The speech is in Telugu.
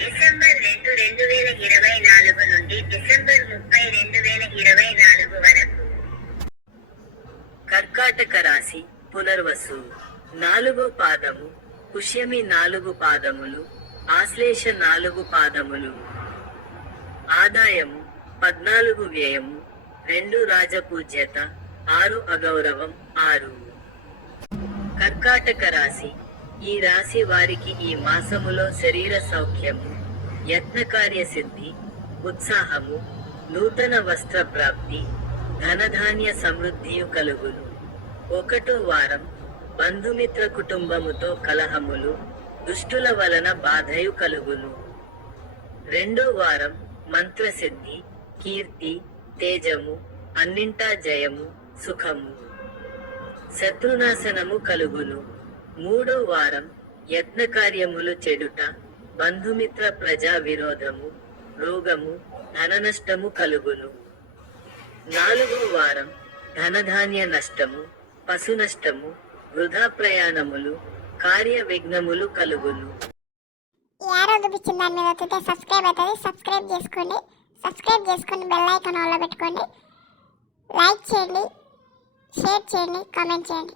డిసెంబర్ రెండు రెండు వేల ఇరవై నాలుగు నుండి డిసెంబర్ ముప్పై రెండు వేల ఇరవై నాలుగు వరకు. కర్కాటక రాశి పునర్వసు. నాలుగో పాదము పుష్యమి నాలుగు పాదములు ఆశ్లేష నాలుగు పాదములు. ఆదాయము పద్నాలుగు వ్యయము రెండు రాజపూజ్యత ఆరు అగౌరవం ఆరు. కర్కాటక రాశి ఈ రాశి వారికి ఈ మాసములో శరీర సౌఖ్యము యత్నకార్య సిద్ధి ఉత్సాహము నూతన వస్త్ర ప్రాప్తి ధనధాన్య సమృద్ధియు కలుగును. ఒకటో వారం బంధుమిత్ర కుటుంబముతో కలహములు దుష్టుల వలన బాధయు కలుగును. రెండో వారం మంత్రసిద్ధి కీర్తి తేజము అన్నింటా జయము సుఖము. శత్రునాశనము కలుగును. మూడో వారం యత్నకార్యములు చెడుట బంధుమిత్ర ప్రజా విరోధము రోగము ధన నష్టము కలుగును. నాలుగో వారం ధనధాన్య నష్టము పశు నష్టము వృధా ప్రయాణములు కార్య విఘ్నములు కలుగును. యారో చూపించిన దాని మీద వస్తే సబ్స్క్రైబ్ అవుతుంది. సబ్స్క్రైబ్ చేసుకోండి. సబ్స్క్రైబ్ చేసుకొని బెల్ ఐకాన్ ఆన్లో పెట్టుకోండి. లైక్ చేయండి. షేర్ చేయండి. కామెంట్ చేయండి.